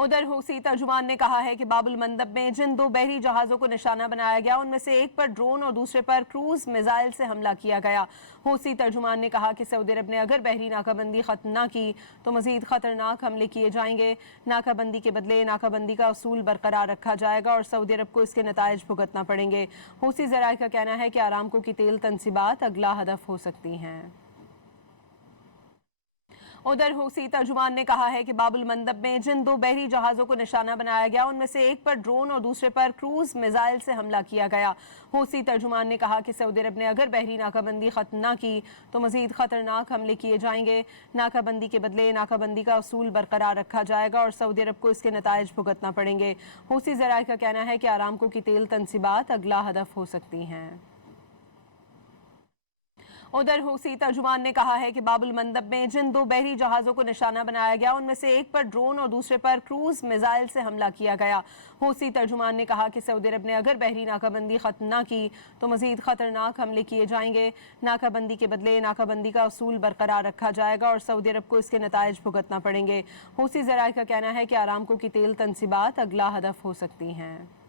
उधर हूसी तर्जुमान ने कहा है कि बाबुल मंदब में जिन 2 बहरी जहाज़ों को निशाना बनाया गया उनमें से एक पर ड्रोन और दूसरे पर क्रूज मिसाइल से हमला किया गया। हूसी तर्जुमान ने कहा कि सऊदी अरब ने अगर बहरी नाकाबंदी खत्म न की तो मजीद खतरनाक हमले किए जाएंगे। नाकाबंदी के बदले नाकाबंदी का उसूल बरकरार रखा जाएगा और सऊदी अरब को इसके नताइज भुगतना पड़ेंगे। हूसी ज़राए का कहना है कि आरामको की तेल तनसीबात अगला हदफ हो सकती हैं। उधर हूसी तर्जुमान ने कहा है कि बाबुल मंदब में जिन 2 बहरी जहाज़ों को निशाना बनाया गया उनमें से एक पर ड्रोन और दूसरे पर क्रूज मिसाइल से हमला किया गया। हूसी तर्जुमान ने कहा कि सऊदी अरब ने अगर बहरी नाकाबंदी खत्म न की तो मजीद खतरनाक हमले किए जाएंगे। नाकाबंदी के बदले नाकाबंदी का उसूल बरकरार रखा जाएगा और सऊदी अरब को इसके नताइज भुगतना पड़ेंगे। हूसी ज़राए का कहना है कि आरामको की तेल तनसीबात अगला हदफ हो सकती हैं। उधर हूसी तर्जुमान ने कहा है कि बाबुल मंदब में जिन 2 बहरी जहाज़ों को निशाना बनाया गया उनमें से एक पर ड्रोन और दूसरे पर क्रूज मिसाइल से हमला किया गया। हूसी तर्जुमान ने कहा कि सऊदी अरब ने अगर बहरी नाकाबंदी खत्म न की तो मजीद खतरनाक हमले किए जाएंगे। नाकाबंदी के बदले नाकाबंदी का उसूल बरकरार रखा जाएगा और सऊदी अरब को इसके नताइज भुगतना पड़ेंगे। हूसी ज़राए का कहना है कि आरामको की तेल तनसीबात अगला हदफ हो सकती हैं।